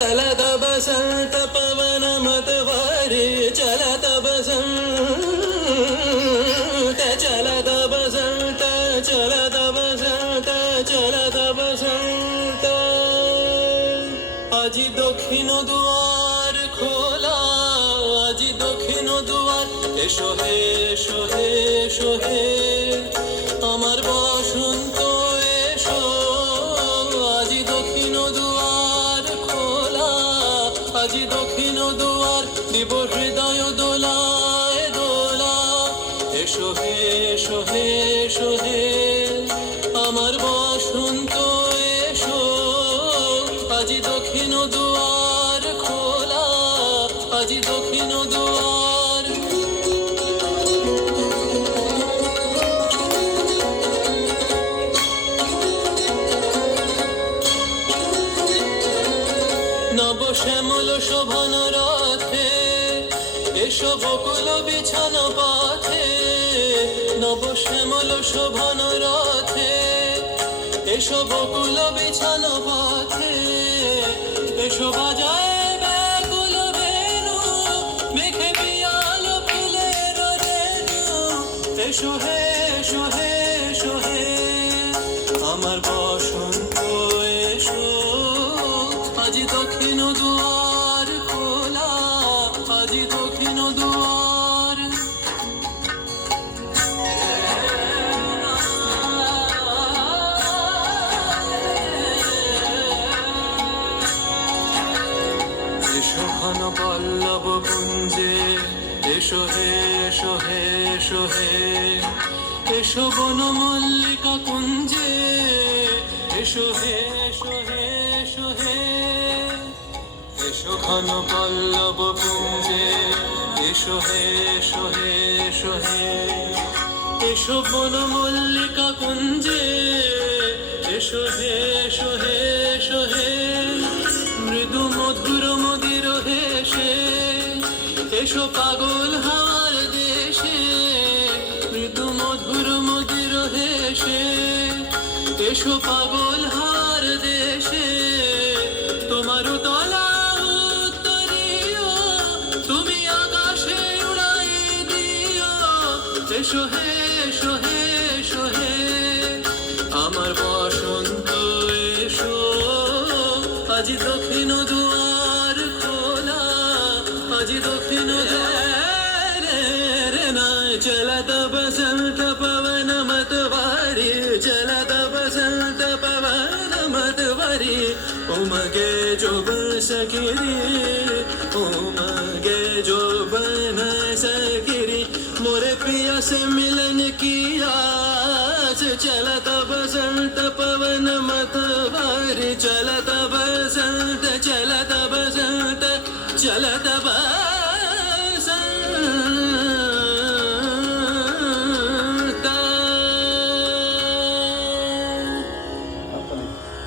चलत बसंत पवन मतवारी चलत बसंत चलत बसंत चलत बसंत चलत बसंत আজি দক্ষিণ দুয়ার খোলা আজি দক্ষিণ দুয়ার এসো হে এসো হে এসো হে আমার বসন্ত এসো আজি দক্ষিণ দুয়ার খোলা আজি দক্ষিণ দুয়ার দিব হৃদয় দোলায় দোলা এসো হে এসো হে এসো হে আমার বসন্ত এসো আজি দক্ষিণ দুয়ার খোলা আজি দক্ষিণ দুয়ার নব শ্যামল শোভন রথে এসো বকুল বিছানো পথে নব শ্যামল শোভন রথে এসো বকুল বিছানো পথে এসো বাজায় ব্যাকুল বেনু মেঘে পিয়াল ফুলের রেণু এসো হে এসো হে এসো হে আমার বসন্ত এসো আজি দক্ষিণ দুয়ার খোলা আজি দক্ষিণ দুয়ার এসো ঘন পল্লব কুঞ্জে এসো হে এসো হে এসো হে এসো বন মল্লিকা কুঞ্জে এসো হে এসো হে এসো হে এসো ঘন পল্লব কুঞ্জে এসো হে এসো হে এসো হে এসো বন মল্লিকা কুঞ্জে এসো হে এসো হে এসো হে মৃদু মধুর মদির হেসে এসো পাগল হাওয়ার দেশে মৃদু মধুর মদির হেসে এসো পাগল হাওয়ার দেশে তোমার তলা উত্তরীয় তুমি আকাশে উড়াই দিও এসো হে এসো হে এসো হে আমার বসন্ত এসো আজি দক্ষিণ দুয়ার খোলা আজি দক্ষিণ দুয়ার রে না চলत बसंत पवन मतवारी चलत बसंत पवन मतवारी उमगे जो बसगिरी उमगे जो बन सगिरी मोरे पिया से मिलन की आस चलत बसंत पवन मतवारी चलत बसंत चलत बसंत चलत